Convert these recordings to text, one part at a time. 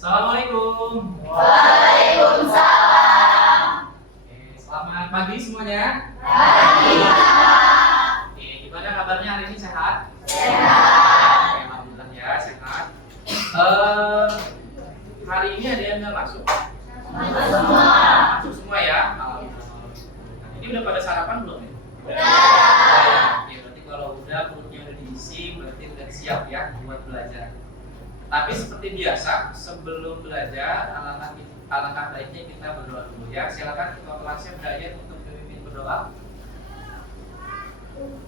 Assalamualaikum. Waalaikumsalam. Oke, selamat pagi semuanya. Pagi. Oke, gimana kabarnya hari ini, sehat? Sehat. Oke, alhamdulillah ya, sehat. Hari ini ada yang nggak masuk? Semua. Masuk semua ya. Ini udah pada sarapan belum ya? Udah. Oke, berarti kalau udah perutnya udah diisi, berarti udah siap ya buat belajar. Tapi seperti biasa, sebelum belajar, alangkah baiknya kita berdoa dulu ya. Silakan ketua kelasnya Brian untuk memimpin berdoa.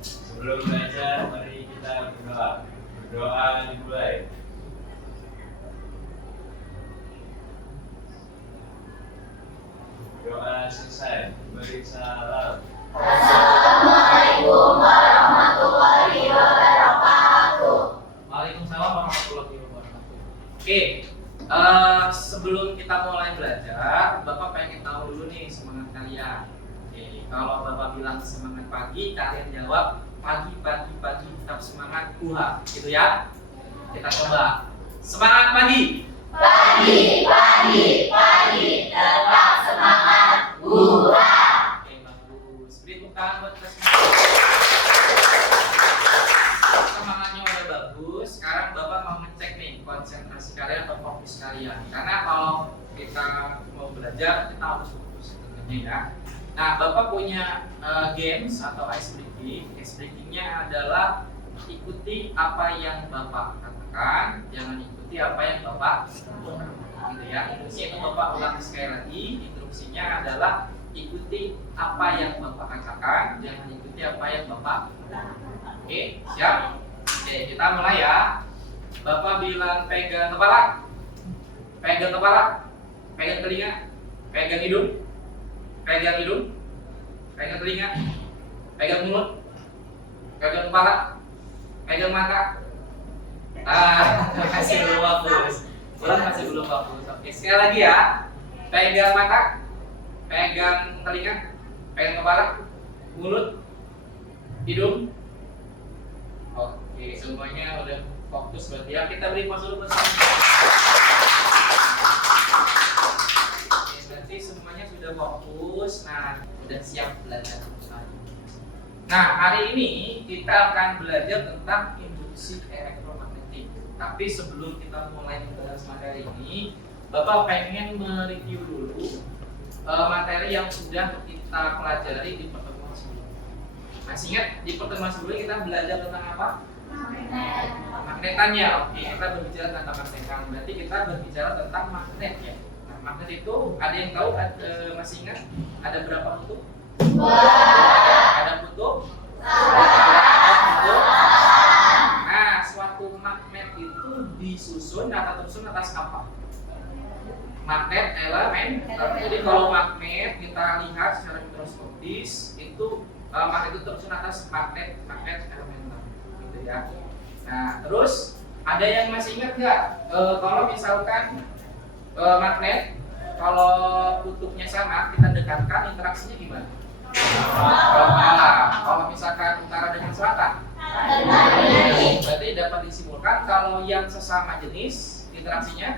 Sebelum belajar, mari kita berdoa. Berdoa dimulai. Doa selesai. Beri salam. Assalamualaikum warahmatullahi wabarakatuh. Waalaikumsalam warahmatullahi wabarakatuh. Oke, sebelum kita mulai belajar, Bapak pengen tahu dulu nih semangat kalian. Oke, kalau Bapak bilang semangat pagi, kalian jawab pagi, tetap semangat buha, gitu ya. Kita coba. Semangat pagi. Pagi, tetap semangat. Hurra. Oke, bagus. Beri tepuk tangan buat kita semua. Semangatnya udah bagus. Sekarang Bapak mau ngecek nih konsentrasi kalian atau fokus kalian. Karena kalau kita mau belajar, kita harus fokus tentunya ya. Nah, Bapak punya games atau ice breaking. Ice breakingnya adalah ikuti apa yang Bapak katakan, jangan ikuti apa yang Bapak lakukan. Gitu ya. Instruksi itu Bapak ulang sekali lagi. Instruksinya adalah ikuti apa yang Bapak katakan, jangan ikuti apa yang Bapak lakukan. Oke, siap? Oke, kita mulai ya. Bapak bilang pegang kepala, pegang kepala, pegang telinga, pegang hidung, pegang hidung, pegang telinga, pegang mulut, pegang kepala, pegang mata. Masih belum bagus. Masih belum bagus. Oke, sekali lagi ya. Pegang mata, pegang telinga, pegang kepala, mulut, hidung. Oke, semuanya udah fokus berarti ya. Kita beri pause dulu bersama. Oke, berarti semuanya sudah fokus. Nah, udah siap belajar. Nah, hari ini kita akan belajar tentang induksi elektromagnetik. Tapi sebelum kita mulai membahas materi ini, Bapak pengen mereview dulu materi yang sudah kita pelajari di pertemuan sebelumnya. Masih ingat di pertemuan sebelumnya kita belajar tentang apa? Magnetannya. Oke, kita berbicara tentang magnetan. Berarti kita berbicara tentang magnet ya. Nah, magnet itu ada yang tahu? Masih ingat? Ada berapa kutub? Ada kutub? Nah, suatu magnet itu disusun atau tersusun atas apa? Magnet elemen. Jadi kalau magnet kita lihat secara mikroskopis itu magnet itu tersusun atas magnet elemental, gitu ya. Nah, terus ada yang masih ingat nggak kalau misalkan magnet kalau kutubnya sama kita dekatkan interaksinya gimana? Kalau misalkan utara dengan selatan, berarti dapat disimpulkan kalau yang sesama jenis interaksinya,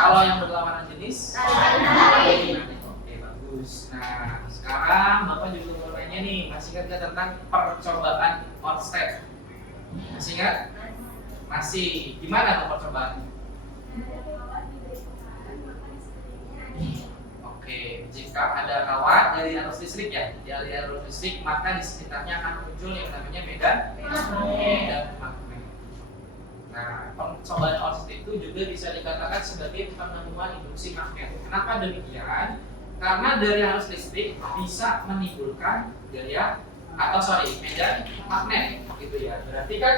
kalau yang berlawanan jenis. Oke, bagus. Nah, sekarang Bapak juga mau nanya nih, masih ingat nggak tentang percobaan Oersted? Masih ingat? Masih. Gimana tuh percobaannya? Oke, jika ada kawat dari arus listrik ya, dari arus listrik, maka di sekitarnya akan muncul yang namanya medan magnet. Nah, percobaan Oersted itu juga bisa dikatakan sebagai penemuan induksi magnet. Kenapa demikian? Karena dari arus listrik bisa menimbulkan medan magnet, gitu ya. Berarti kan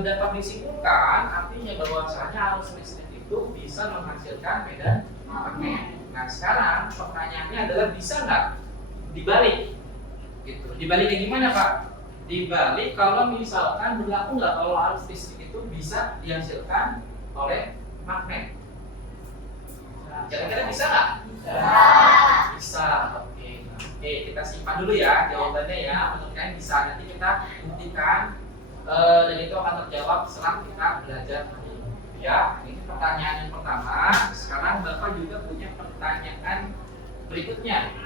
dapat disimpulkan artinya bahwasanya arus listrik itu bisa menghasilkan medan magnet. Nah, sekarang pertanyaannya adalah bisa nggak dibalik? Gitu. Dibaliknya gimana, Pak? Dibalik kalau misalkan berlaku nggak kalau arus listrik itu bisa dihasilkan oleh magnet? Kira-kira bisa nggak? Bisa. Oke, kita simpan dulu ya jawabannya ya. Menurut kalian bisa, nanti kita buktikan dan itu akan terjawab setelah kita belajar hari ini. Ya, pertanyaan yang pertama. Sekarang Bapak juga punya pertanyaan berikutnya.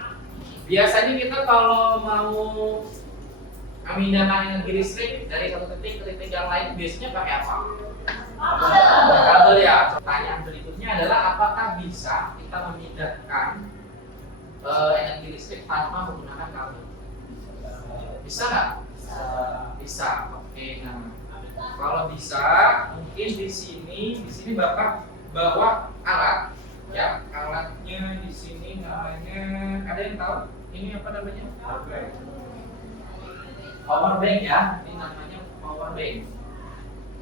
Biasanya kita kalau mau memindahkan energi listrik dari satu titik ke titik yang lain biasanya pakai apa? Kabel ya. Pertanyaan berikutnya adalah apakah bisa kita memindahkan energi listrik tanpa menggunakan kabel? Bisa nggak? Bisa. Oke. Nah, kalau bisa, mungkin di sini Bapak bawa alat, ya. Alatnya di sini namanya, ada yang tahu? Ini apa namanya? Power bank ya. Ini namanya power bank.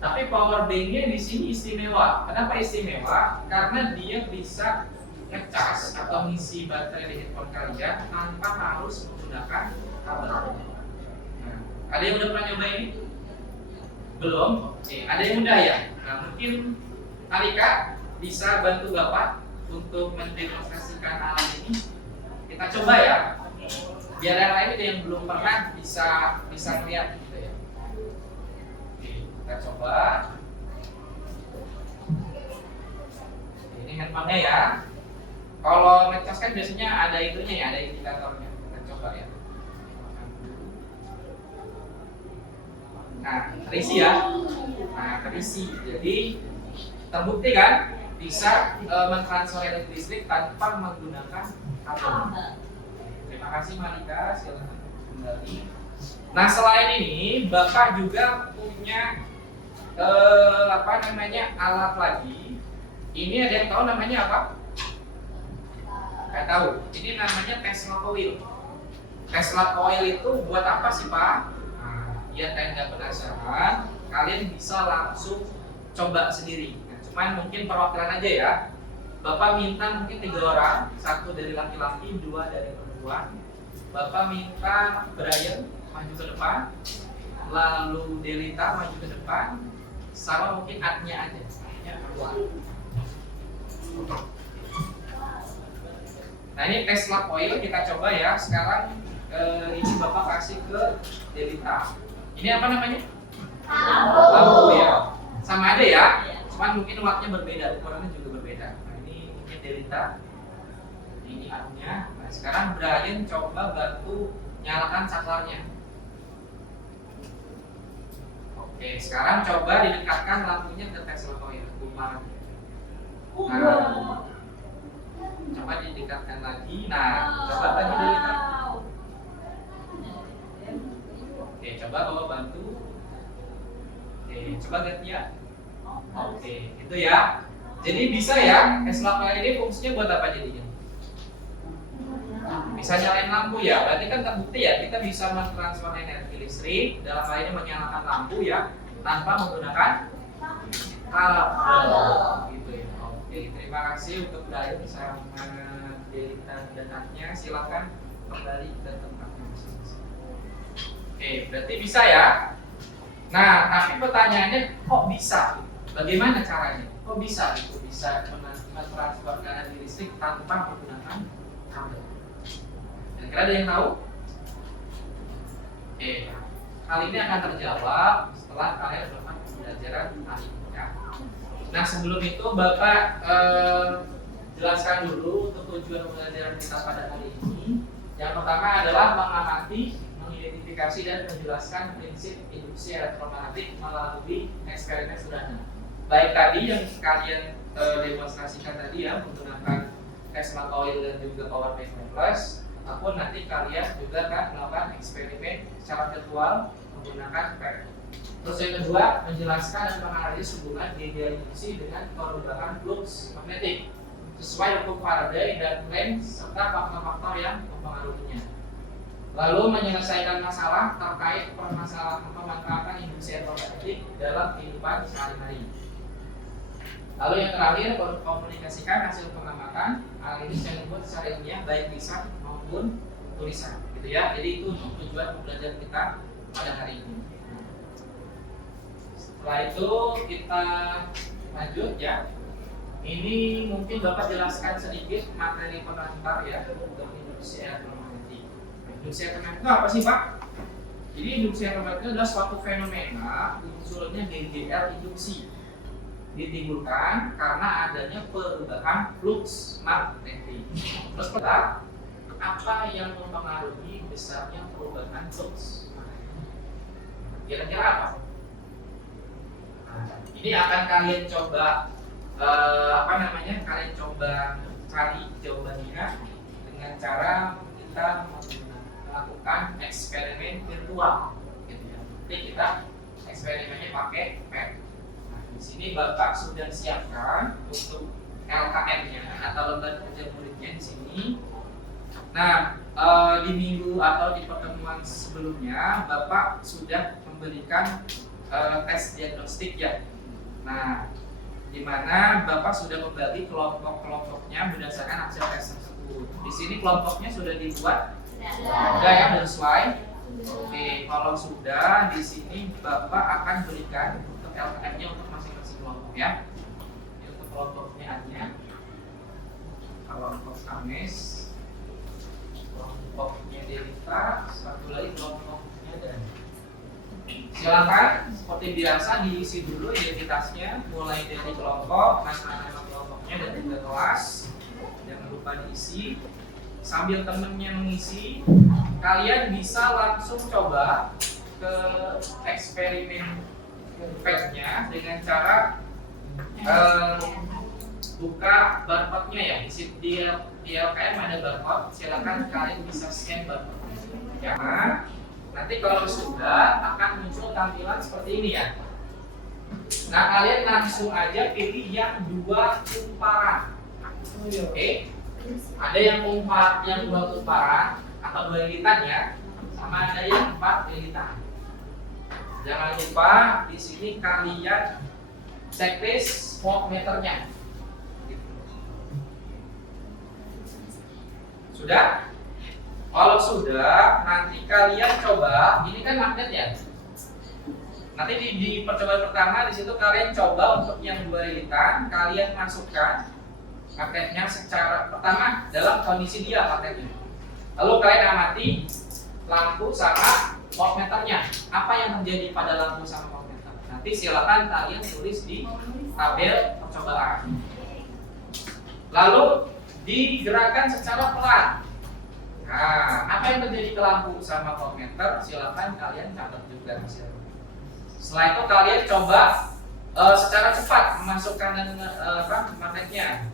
Tapi power banknya di sini istimewa. Kenapa istimewa? Karena dia bisa ngecas atau ngisi baterai di handphone kalian tanpa harus menggunakan kabel. Nah, ada yang udah pernah nyoba ini? Belum? Oke, ada yang udah ya? Nah, mungkin Alika bisa bantu Bapak untuk mendemonstrasikan alat ini. Kita coba ya. Biar yang lain itu yang belum pernah bisa melihat gitu ya. Oke, kita coba. Ini handphonenya ya. Kalau ngecas kan biasanya ada itunya ya, ada indikatornya. Kita coba ya. Nah, terisi ya. Nah, terisi. Jadi terbukti kan bisa mentransfer energi listrik tanpa menggunakan kabel. Terima kasih Malika, silakan kembali. Nah, selain ini Bapak juga punya alat lagi. Ini ada yang tahu namanya apa? Nggak tahu. Ini namanya Tesla coil. Tesla coil itu buat apa sih Pak? Biar kalian nggak penasaran, kalian bisa langsung coba sendiri. Nah, cuman mungkin perwakilan aja ya. Bapak minta mungkin 3 orang, 1 dari laki-laki, 2 dari perempuan. Bapak minta Brian maju ke depan, lalu Delita maju ke depan, sama mungkin adnya aja, ya keluar. Nah, ini Tesla coil kita coba ya. Sekarang ini Bapak kasih ke Delita. Ini apa namanya? Lampu ya. Sama aja ya. Cuman mungkin wattnya berbeda, ukurannya juga berbeda. Nah, ini mungkin Delita. Ini armnya. Nah, sekarang Brian coba bantu nyalakan saklarnya. Oke, sekarang coba didekatkan lampunya ke Tesla coil, kumparan. Nah, coba didekatkan lagi. Nah, coba lagi Delita. Oke, coba bawa bantu. Oke, coba ganti ya. Oke, itu ya. Jadi bisa ya, Tesla coil ini fungsinya buat apa jadinya? Bisa nyalain lampu ya. Berarti kan terbukti ya, kita bisa mentransfer energi listrik dalam hal ini menyalakan lampu ya, tanpa menggunakan kabel. Gitu ya. Oke, terima kasih untuk Brian sama Delita dan adnya. Silakan kembali ke tempatnya masing-masing. Oke, berarti bisa ya. Nah, tapi pertanyaannya kok bisa? Bagaimana caranya? Kok bisa itu bisa mentransfer energi listrik tanpa menggunakan kabel? Kira-kira ada yang tahu? Oke, hal ini akan terjawab setelah kalian melakukan pembelajaran hari ini ya. Nah, sebelum itu Bapak jelaskan dulu untuk tujuan pembelajaran kita pada hari ini. Yang pertama adalah mengamati, mengidentifikasi dan menjelaskan prinsip induksi elektromagnetik melalui eksperimen sederhana. Baik tadi yang kalian demonstrasikan tadi ya, menggunakan Tesla coil dan juga power bank plus, ataupun nanti kalian juga akan melakukan eksperimen secara virtual menggunakan PET. Terus yang kedua, menjelaskan dan menganalisis hubungan media induksi dengan perubahan flux magnetik sesuai hukum Faraday dan Planck serta faktor-faktor yang mempengaruhinya. Lalu menyelesaikan masalah terkait permasalahan pemanfaatan induksi elektromagnetik dalam kehidupan sehari-hari. Lalu yang terakhir, komunikasikan hasil pengamatan analisis yang dibuat secara ilmiah baik lisan maupun tulisan, gitu ya. Jadi itu untuk tujuan pembelajaran kita pada hari ini. Setelah itu kita lanjut ya. Ini mungkin Bapak jelaskan sedikit materi pengantar ya untuk induksi elektromagnetik. Induksi elektromagnetik itu apa sih Pak? Jadi induksi elektromagnetik adalah suatu fenomena munculnya GGL induksi ditimbulkan karena adanya perubahan flux magnetik. Terus kita, apa yang mempengaruhi besarnya perubahan flux magnetik? Kira-kira apa? Nah, ini akan kalian coba kalian coba cari jawabannya dengan cara kita melakukan eksperimen virtual, gitu ya. Jadi kita eksperimennya pakai pen. Nah, di sini Bapak sudah siapkan untuk LKM-nya atau lembar kerja muridnya di sini. Nah, di minggu atau di pertemuan sebelumnya Bapak sudah memberikan tes diagnostik ya. Nah, di mana Bapak sudah membagi kelompok-kelompoknya berdasarkan hasil tes tersebut. Di sini kelompoknya sudah dibuat, sudah ya, sudah sesuai. Oke, kalau sudah, di sini Bapak akan berikan untuk LKM-nya untuk masing-masing kelompok ya. Ini untuk kelompoknya aja. Kelompok Kamis, kelompoknya Delita, satu lagi kelompoknya Dan. Silakan seperti biasa diisi dulu identitasnya, mulai dari kelompok, nama kelompoknya dan juga kelas. Jangan lupa diisi. Sambil temennya mengisi, kalian bisa langsung coba ke eksperimen pad-nya dengan cara buka barcode-nya ya. Di LKM ada barcode, silakan kalian bisa scan barcode-nya. Ya. Nanti kalau sudah akan muncul tampilan seperti ini ya. Nah, kalian langsung aja pilih yang dua kumparan. Oke. Ada yang dua kumparan atau dua lilitan ya, sama ada yang 4 lilitan. Jangan lupa di sini kalian checklist voltmeternya. Sudah? Kalau sudah, nanti kalian coba, ini kan magnet ya. Nanti di percobaan pertama di situ kalian coba untuk yang dua lilitan, kalian masukkan magnetnya secara pertama dalam kondisi dia magnetnya. Lalu kalian amati lampu sama voltmeternya. Apa yang terjadi pada lampu sama voltmeter? Nanti silakan kalian tulis di tabel percobaan. Lalu digerakkan secara pelan. Nah, apa yang terjadi ke lampu sama voltmeter? Silakan kalian catat juga hasilnya. Setelah itu kalian coba secara cepat memasukkan magnetnya.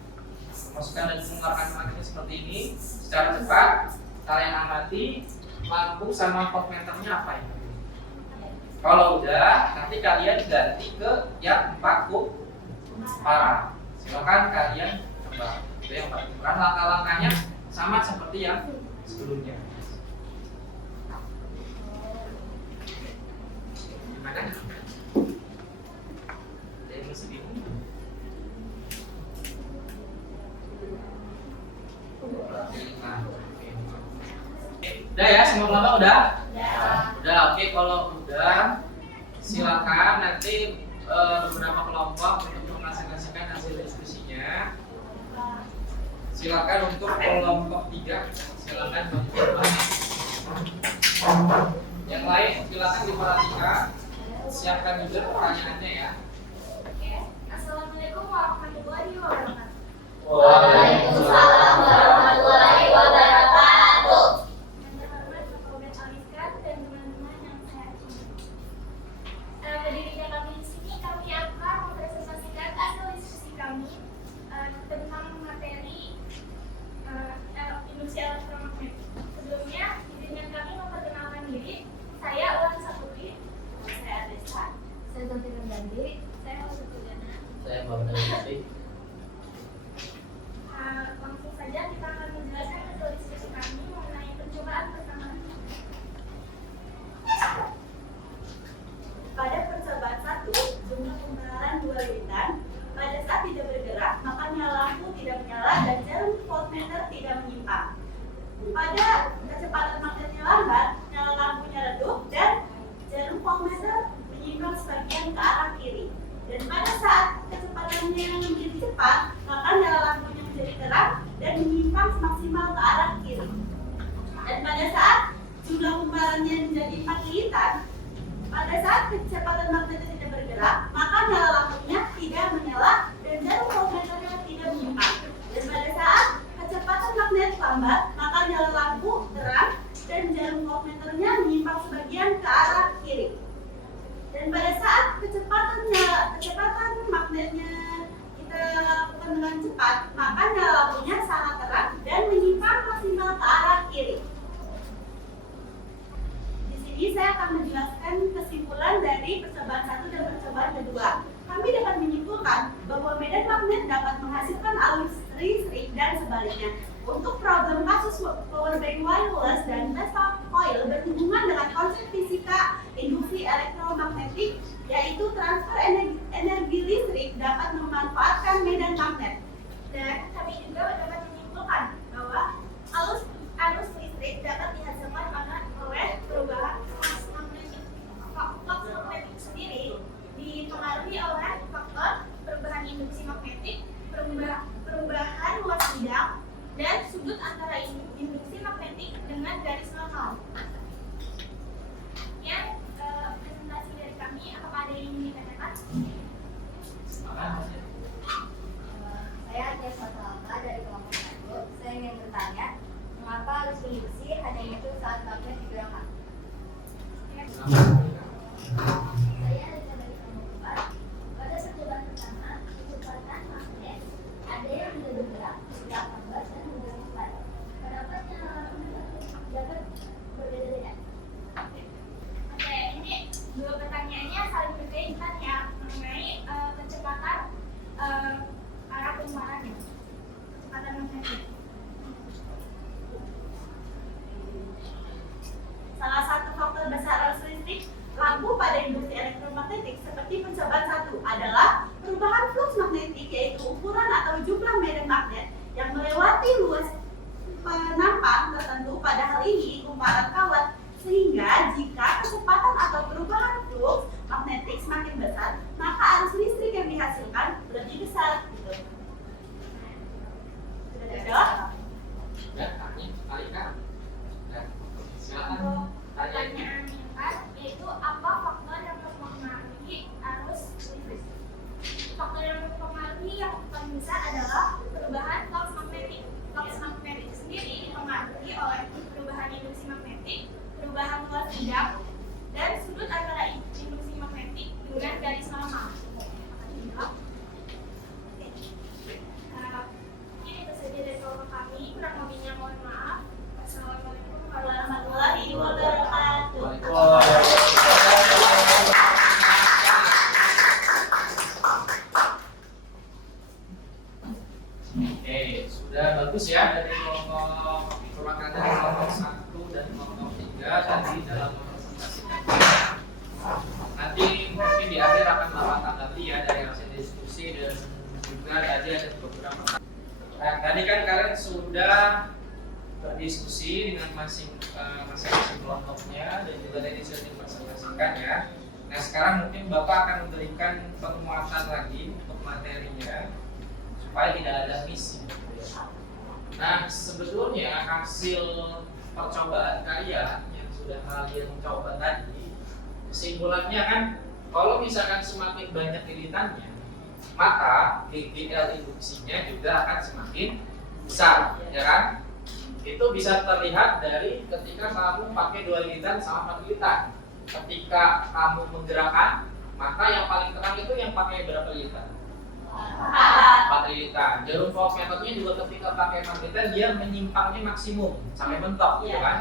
Masukkan dan mengeluarkan magnetnya seperti ini secara cepat. Kalian amati lampu sama voltmeternya apa ini. Kalau udah, nanti kalian ganti ke yang 4 kumparan. Silakan kalian coba. Itu yang 4 kumparan. Langkah-langkahnya sama seperti yang sebelumnya. Gimana? Ada yang masih bingung? Udah ya, semua kelompok udah? Udah, oke. Kalau udah, silakan nanti beberapa kelompok untuk mengasihkan hasil diskusinya. Silakan untuk kelompok 3, silakan bagi. Yang lain silakan diperhatikan, siapkan juga pertanyaannya ya. Assalamualaikum warahmatullahi wabarakatuh. Waalaikumsalam warahmatullahi wabarakatuh. Yang terhormat Bapak Ubed Aliska dan teman-teman yang saya cintai. Dari meja kami di sini kami akan mempresentasikan hasil diskusi kami tentang materi induksi elektromagnetik. Sebelumnya, izinkan kami memperkenalkan diri. Saya Ulan Saputri. Saya Adesa. Saya Zanti Rendandi. Saya Hausa Tuliana. Saya Muhammad Rizky. Langsung saja kita akan menjelaskan hasil diskusi kami mengenai percobaan pertama. Pada percobaan 1, jumlah kumparan 2 lilitan. Pada saat tidak bergerak, maka nyala lampu tidak menyala dan jarum voltmeter tidak menyimpang. Pada kecepatan magnetnya lambat, nyala lampunya redup dan jarum voltmeter menyimpang sebagian ke arah kiri. Dan pada saat kecepatannya yang menjadi cepat, maka nyala lampunya menjadi terang dan menyimpang maksimal ke arah kiri. Dan pada saat jumlah kumparannya menjadi 4 lilitan, pada saat kecepatan magnetnya tidak bergerak, maka nyala lampunya tidak menyala magnetnya kita lakukan dengan cepat, maka nyala lampunya sangat terang dan menyimpang maksimal ke arah kiri. Di sini saya akan menjelaskan kesimpulan dari percobaan 1 dan percobaan kedua. Kami dapat menyimpulkan bahwa medan magnet dapat menghasilkan arus listrik dan sebaliknya. Untuk problem kasus power bank wireless dan Tesla coil berhubungan dengan konsep fisika induksi elektromagnetik, yaitu transfer energi listrik dapat memanfaatkan medan magnet. Dan kami juga dapat menyimpulkan bahwa arus listrik dapat dihasilkan oleh perubahan flux magnetik sendiri, dipengaruhi oleh faktor perubahan induksi magnetik, perubahan luas bidang, dan sudut antara induksi magnetik dengan garis normal. Sekian presentasi dari kami. Apakah ada yang ingin ditanyakan? Saya Atia Fatalata dari kelompok 1. Saya ingin bertanya, mengapa arus induksi hanya muncul saat magnet digerakkan? Saya Rita dari kelompok 4. Pada percobaan pertama, kecepatan magnet ada yang tidak bergerak, tidak lambat dan bergerak cepat. Pendapatnya dapat berbeda-beda. Oke, ini dua pertanyaannya saling berkaitan ya mengenai kecepatan arah pumparannya, kecepatan magnetik. Salah satu faktor besar arus listrik lampu pada induksi elektromagnetik seperti percobaan 1 adalah perubahan flux magnetik, yaitu ukuran atau jumlah medan magnet yang melewati luas penampang tertentu. Pada hal ini kumparan kawat, sehingga jika kecepatan atau perubahan flux magnetik semakin besar, maka arus listrik yang dihasilkan lebih besar. Gitu. Sudah ada jawab? Ya, tanya Alika. Ya, silakan. Pertanyaan yang pas yaitu apa faktor yang mempengaruhi arus listrik? Faktor yang mempengaruhi yang paling besar adalah perubahan flux magnetik. Flux magnetik sendiri dipengaruhi oleh perubahan induksi magnetik, perubahan luas bidang, dan sudut antara induksi magnetik dengan garis normal. Ini itu saja dari kelompok kami. Kurang lebihnya mohon maaf. Wassalamualaikum warahmatullahi wabarakatuh. Oke, sudah bagus ya dari kelompok perwakilan dari kelompok 1 dan kelompok 3 tadi dalam presentasinya. Nanti mungkin di akhir akan Bapak tanggapi ya dari hasil diskusi dan juga tadi ada beberapa. Nah, tadi kan kalian sudah berdiskusi dengan masing-masing kelompoknya dan juga tadi sudah dipresentasikan ya. Nah, sekarang mungkin Bapak akan memberikan penguatan lagi untuk materinya supaya tidak ada misi. Nah, sebetulnya hasil percobaan kalian yang sudah kalian coba tadi, kesimpulannya kan kalau misalkan semakin banyak lilitannya, maka GGL induksinya juga akan semakin besar, ya kan? Itu bisa terlihat dari ketika kamu pakai 2 lilitan sama 4 lilitan. Ketika kamu menggerakkan, maka yang paling terang itu yang pakai berapa lilitan? 4 lilitan. Jarum voltmeternya juga ketika pakai 4 lilitan dia menyimpangnya maksimum sampai mentok, gitu kan?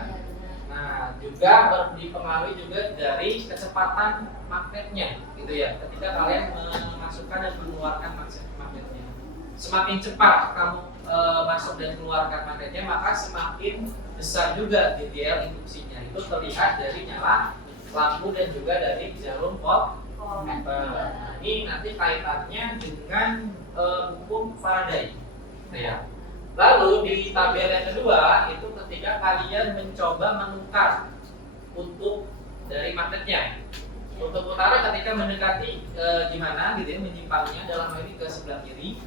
Nah, juga dipengaruhi juga dari kecepatan magnetnya, gitu ya. Ketika kalian memasukkan dan mengeluarkan magnetnya, semakin cepat kamu masuk dan keluarkan magnetnya, maka semakin besar juga GGL induksinya. Itu terlihat dari nyala lampu dan juga dari jarum voltmeter. Nah, ini nanti kaitannya dengan hukum Faraday, gitu ya. Lalu di tabel yang kedua itu ketika kalian mencoba menukar kutub dari magnetnya. Kutub utara ketika mendekati gimana gitu ya, menyimpangnya dalam hal ini ke sebelah kiri.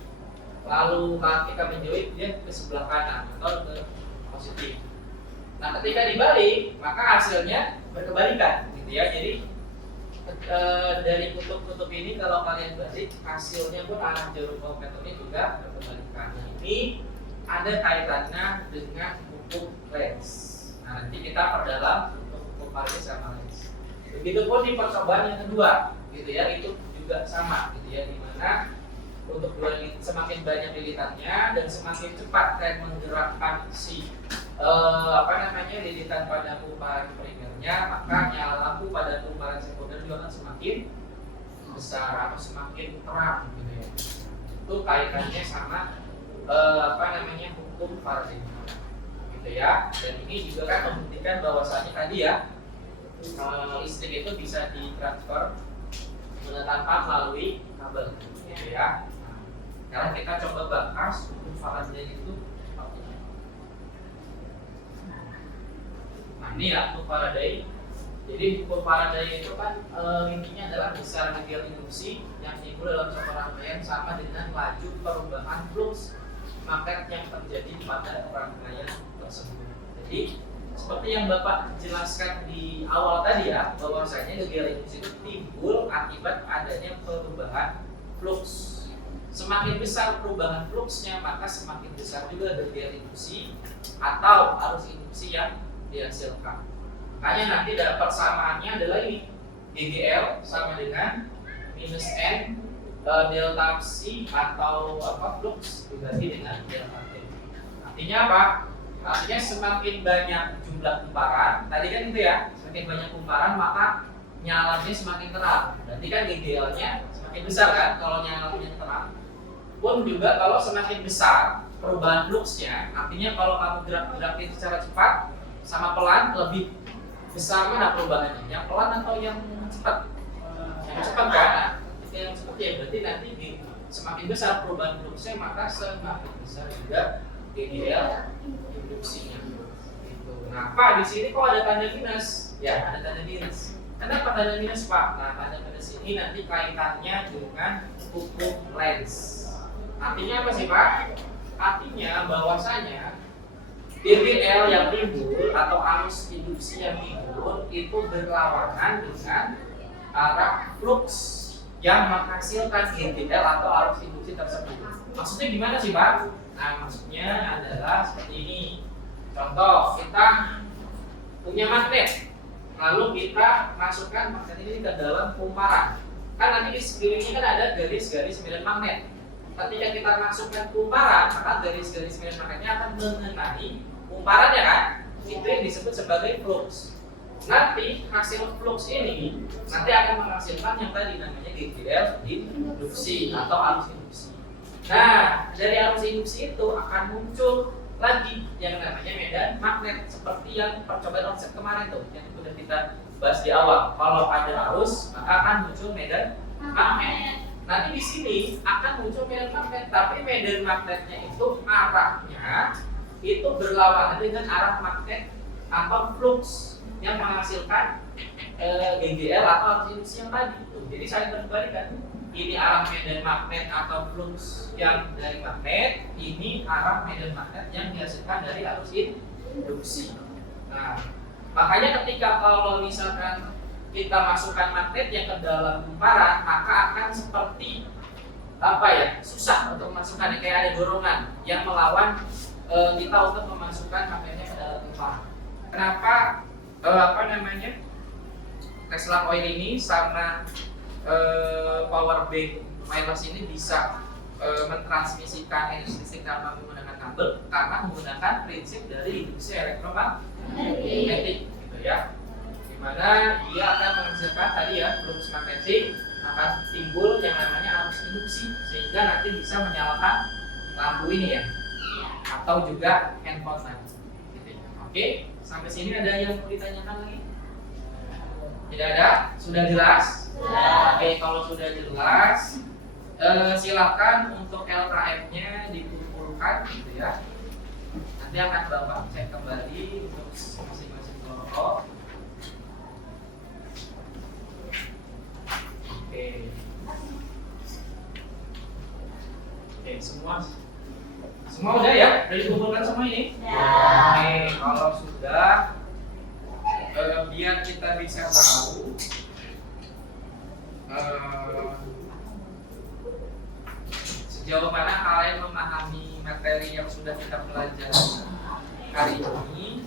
Lalu ketika menjauh dia ke sebelah kanan atau ke positif. Nah, ketika dibalik maka hasilnya berkebalikan gitu ya. Jadi dari kutub-kutub ini kalau kalian balik hasilnya pun arah jarum voltmeternya juga berkebalikan. Nah, ini ada kaitannya dengan hukum Lenz. Nah, nanti kita perdalam untuk hukum Faraday sama Lenz. Begitupun di percobaan yang kedua, gitu ya, itu juga sama, gitu ya, di mana untuk semakin banyak lilitannya dan semakin cepat tren menggerakkan si lilitan pada kumparan primernya, maka nyala lampu pada kumparan sekunder juga akan semakin besar atau semakin terang gitu ya. Itu kaitannya sama hukum Faraday gitu ya. Dan ini juga kan membuktikan bahwasanya tadi ya listrik itu bisa ditransfer tanpa melalui kabel gitu ya. Sekarang kita coba bahas hukum Faraday itu seperti apa. Nah ini ya hukum Faraday. Jadi hukum Faraday itu kan intinya adalah besar gear induksi yang timbul dalam suatu rangkaian sama dengan laju perubahan flux magnet yang terjadi pada rangkaian tersebut. Jadi seperti yang Bapak jelaskan di awal tadi ya, bahwasanya gear induksi itu timbul akibat adanya perubahan flux. Semakin besar perubahan fluxnya, maka semakin besar juga gear induksi atau arus induksi yang dihasilkan. Makanya nanti dapat persamaannya adalah ini, GGL sama dengan minus N delta C atau flux dibagi dengan delta T. Artinya apa? Artinya semakin banyak jumlah kumparan, tadi kan itu ya, semakin banyak kumparan maka nyalanya semakin terang. Berarti kan GGL-nya semakin besar kan kalau nyalanya terang. Pun juga kalau semakin besar perubahan fluxnya, artinya kalau kamu gerak-gerakin secara cepat sama pelan, lebih besar mana perubahannya? Yang pelan atau yang cepat? Yang cepat kan? Nah, yang cepat ya berarti nanti semakin besar perubahan fluxnya, maka semakin besar juga GGL induksinya. Gitu. Nah, Pak di sini kok ada tanda minus? Ya, ada tanda minus. Kenapa tanda minus, Pak? Nah, tanda minus ini nanti kaitannya dengan hukum Lenz. Artinya apa sih, Pak? Artinya bahwasanya GGL yang timbul atau arus induksi yang timbul itu berlawanan dengan arah flux yang menghasilkan GGL atau arus induksi tersebut. Maksudnya gimana sih, Pak? Nah, maksudnya adalah seperti ini. Contoh, kita punya magnet, lalu kita masukkan magnet ini ke dalam kumparan. Kan nanti di sekelilingnya kan ada garis-garis medan magnet. Ketika kita masukkan kumparan, maka garis-garis medan magnetnya akan mengenai kumparannya kan? Itu yang disebut sebagai flux. Nanti hasil flux ini nanti akan menghasilkan yang tadi namanya GGL induksi atau arus induksi. Nah, dari arus induksi itu akan muncul lagi yang namanya medan magnet seperti yang percobaan offset kemarin tuh yang sudah kita bahas di awal. Kalau ada arus, maka akan muncul medan magnet. Nanti di sini akan muncul medan magnet, tapi medan magnetnya itu arahnya itu berlawanan dengan arah magnet atau flux yang menghasilkan GGL atau arus induksi yang tadi. Jadi saling berbalikan. Ini arah medan magnet atau flux yang dari magnet, ini arah medan magnet yang dihasilkan dari arus induksi. Nah, makanya ketika kalau misalkan kita masukkan magnet yang ke dalam kumparan, maka akan seperti susah untuk memasukkannya, kayak ada dorongan yang melawan kita untuk memasukkan magnetnya ke dalam kumparan. Kenapa Tesla coil ini sama power bank wireless ini bisa mentransmisikan energi listrik tanpa menggunakan kabel? Karena menggunakan prinsip dari induksi elektromagnetik, gitu ya. Dimana dia akan menghasilkan tadi ya flux magnetik, akan timbul yang namanya arus induksi sehingga nanti bisa menyalakan lampu ini ya, atau juga handphone tadi. Oke, sampai sini ada yang mau ditanyakan lagi? Tidak ada? Sudah jelas? Oke, kalau sudah jelas, silakan untuk LKM-nya dikumpulkan, gitu ya. Nanti akan Bapak cek kembali untuk masing-masing kelompok. Oke, semua udah ya? Udah dikumpulkan semua ini? Oke, kalau sudah, biar kita bisa tahu sejauh mana kalian memahami materi yang sudah kita pelajari hari ini.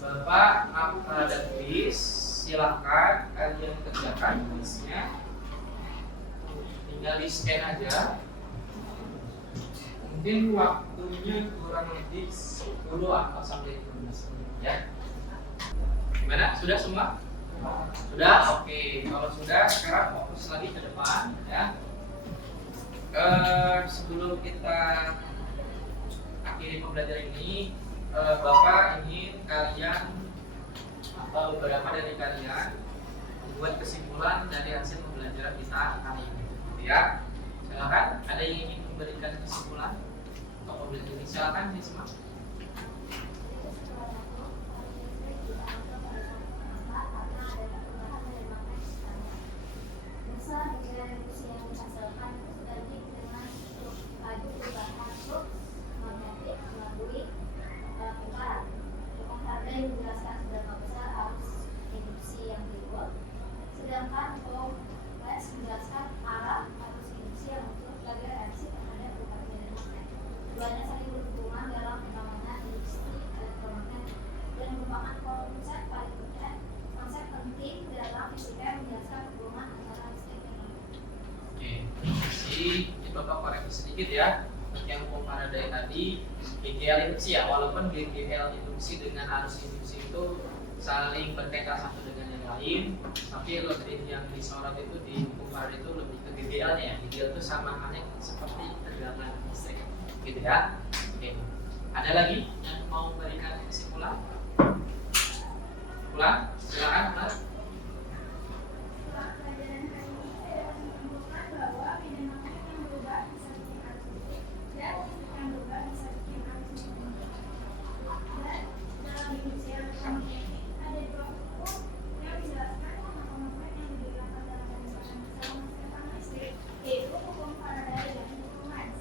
Bapak ada kuis, silahkan kalian kerjakan kuisnya. Tinggal di scan aja. Mungkin waktunya kurang lebih 10 atau sampai 15 menit ya. Gimana? Sudah semua? Sudah? Oke. Kalau sudah, sekarang fokus lagi ke depan ya. Sebelum kita akhiri pembelajaran ini, Bapak ingin kalian atau beberapa dari kalian membuat kesimpulan dari hasil pembelajaran kita kali ini, gitu ya. Silakan. Ada yang ingin memberikan kesimpulan untuk pembelajaran ini? Silakan, Risma. Sedangkan untuk les menjelaskan arah arus induksi yang untuk sebagai reaksi terhadap perubahan medan magnet. Keduanya saling berhubungan dalam pengembangan industri elektromagnet dan merupakan konsep penting dalam fisika yang menjelaskan hubungan antara listrik dan magnet. Oke, ini Bapak koreksi sedikit ya. Yang hukum Faraday tadi GGL induksi ya, walaupun GGL induksi dengan arus induksi itu saling berkaitan satu dengan yang lain, tapi lebih yang disorot itu di hukum Faraday itu lebih ke GGL-nya ya. GGL itu sama halnya seperti tegangan listrik, gitu ya. Oke, ada lagi yang mau memberikan kesimpulan? Pulang, silakan pulang. Setelah pelajaran hari ini, saya dapat menyimpulkan bahwa medan magnet yang berubah bisa bikin arus listrik dan listrik yang berubah bisa bikin arus magnetik. Dan dalam industri elektromagnetik ada dua hukum yang menjelaskan kenapa magnet yang digunakan dalam perubahan bisa menghasilkan listrik, yaitu hukum Faraday dan hukum Lenz.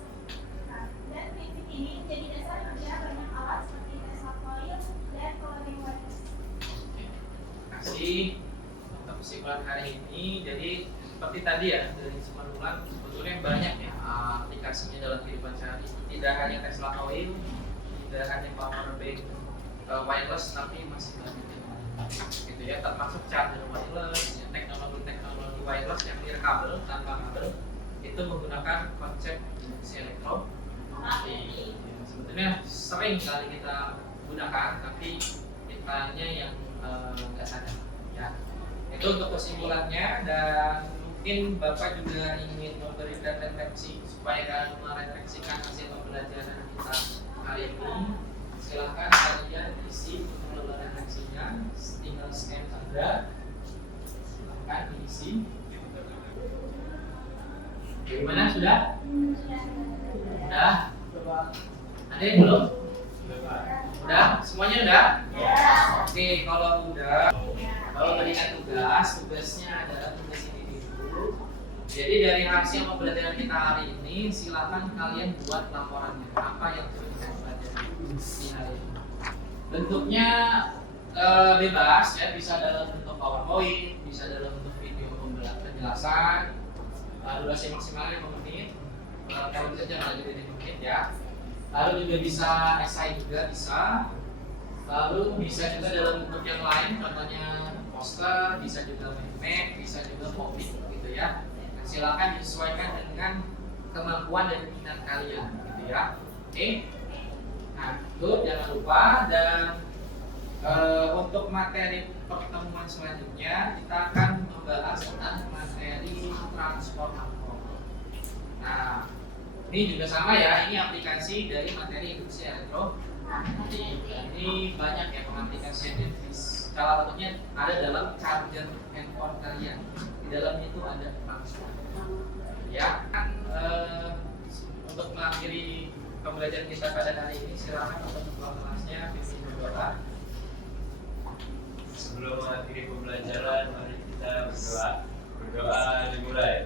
Nah, dan prinsip ini menjadi dasar kerja banyak alat seperti Tesla coil dan coloring wires. Kasih untuk kesimpulan hari ini. Jadi seperti tadi ya, dari Bulan sebetulnya banyak ya aplikasinya dalam kehidupan sehari. Tidak hanya Tesla coil, tidak hanya power bank wireless, tapi masih banyak yang lain. Gitu ya, termasuk charger wireless, ya, teknologi wireless yang kabel tanpa kabel itu menggunakan konsep induksi elektromagnetik. Ya, sebetulnya sering kali kita gunakan, tapi kitanya yang nggak sadar ya. Itu untuk kesimpulannya, dan mungkin Bapak juga ingin memberikan refleksi supaya merefleksikan hasil pembelajaran kita hari ini. Silakan kalian isi formulir refleksinya, tinggal scan saja. Silakan diisi. Gimana, sudah? Sudah? Ada yang belum? Udah? Semuanya udah? Oke, kalau udah, kalau berikan tugasnya adalah tugas ini dulu. Jadi dari hasil pembelajaran kita hari ini, silakan kalian buat laporannya. Apa yang sudah kita pelajari di hari ini? Bentuknya bebas ya, bisa dalam bentuk PowerPoint, bisa dalam bentuk video penjelasan. Durasi maksimalnya 5 menit. Kalau bisa jangan lebih dari 5 menit ya. Lalu juga bisa esai juga bisa. Lalu bisa juga dalam bentuk yang lain, contohnya poster, bisa juga map, bisa juga komik gitu ya. Nah, silakan disesuaikan dengan kemampuan dan minat kalian gitu ya. Oke. Nah, itu jangan lupa. Dan untuk materi pertemuan selanjutnya kita akan membahas tentang materi transformator. Nah, ini juga sama ya, ini aplikasi dari materi industri elektromagnetik. Ini banyak ya pengaplikasiannya. Salah satunya ada dalam charger handphone kalian. Di dalamnya itu ada transformator. Ya, untuk mengakhiri pembelajaran kita pada hari ini, silakan untuk ketua kelasnya pimpin berdoa. Sebelum mengakhiri pembelajaran, mari kita berdoa. Berdoa dimulai.